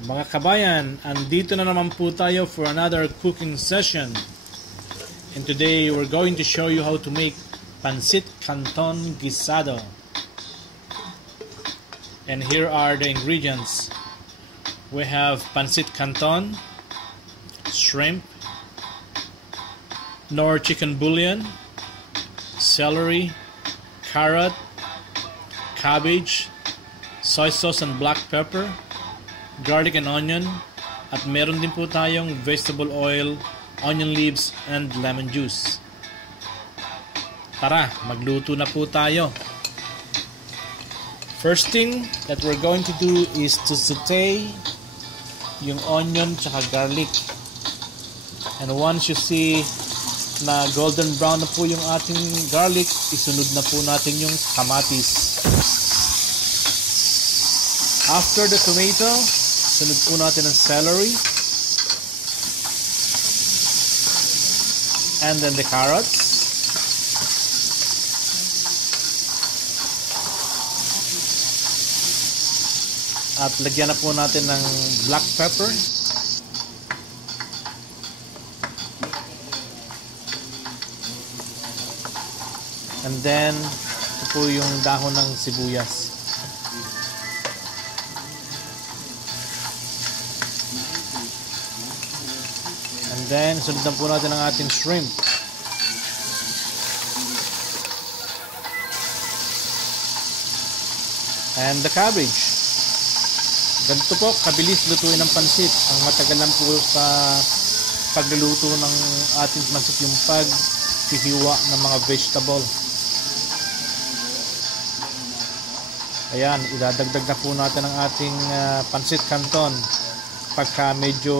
Mga kabayan, andito na naman po tayo for another cooking session. And today we're going to show you how to make pancit canton guisado. And here are the ingredients. We have pancit canton, shrimp, nor chicken bouillon, celery, carrot, cabbage, soy sauce and black pepper, garlic and onion, at meron din po tayong vegetable oil, onion leaves, and lemon juice. Tara, magluto na po tayo. First thing that we're going to do is to saute yung onion tsaka garlic. And once you see na golden brown na po yung ating garlic, isunod na po natin yung kamatis. After the tomato, sunod po natin ang celery. And then the carrots. At lagyan na po natin ng black pepper. And then, ito po yung dahon ng sibuyas. And then, sunod na po natin ang ating shrimp. And the cabbage. Ganito po, kabilis lutuin ng pansit. Ang matagal lang po sa pagluluto ng ating pansit yung paghihiwa ng mga vegetable. Ayan, idadagdag na po natin ang ating pancit canton pagka medyo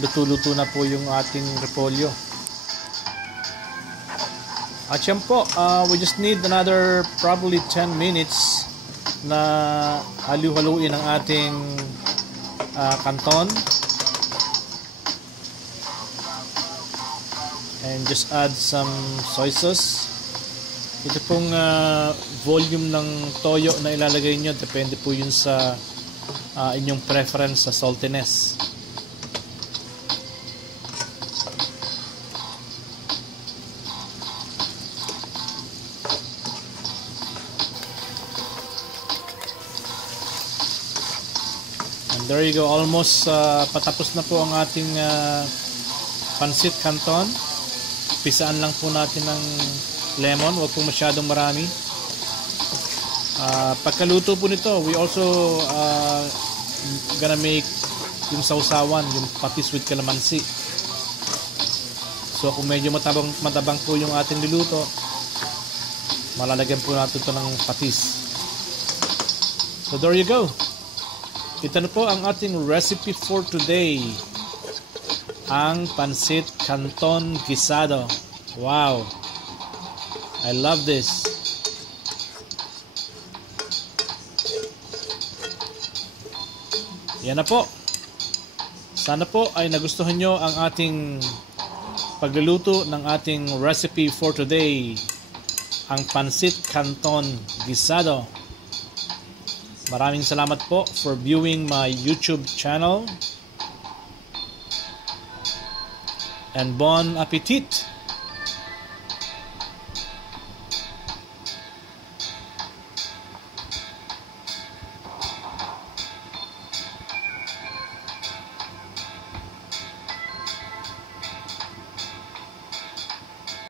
luto-luto na po yung ating repolyo. At yan po, we just need another probably 10 minutes na halu-haluin ang ating canton. And just add some soy sauce. Ito pong volume ng toyo na ilalagay nyo, depende po yun sa inyong preference sa saltiness. And there you go, almost patapos na po ang ating pancit canton. Pisaan lang po natin ng lemon, wag po masyadong marami. Pagkaluto po nito, we also gonna make yung sausawan, yung patis with calamansi. So kung medyo matabang po yung ating niluto, malalagyan po natin ito ng patis. So there you go. Ito na po ang ating recipe for today, ang pancit canton guisado. Wow, I love this. Yan na po. Sana po ay nagustuhan nyo ang ating pagluluto ng ating recipe for today, ang pancit canton guisado. Maraming salamat po for viewing my YouTube channel. And bon appetit!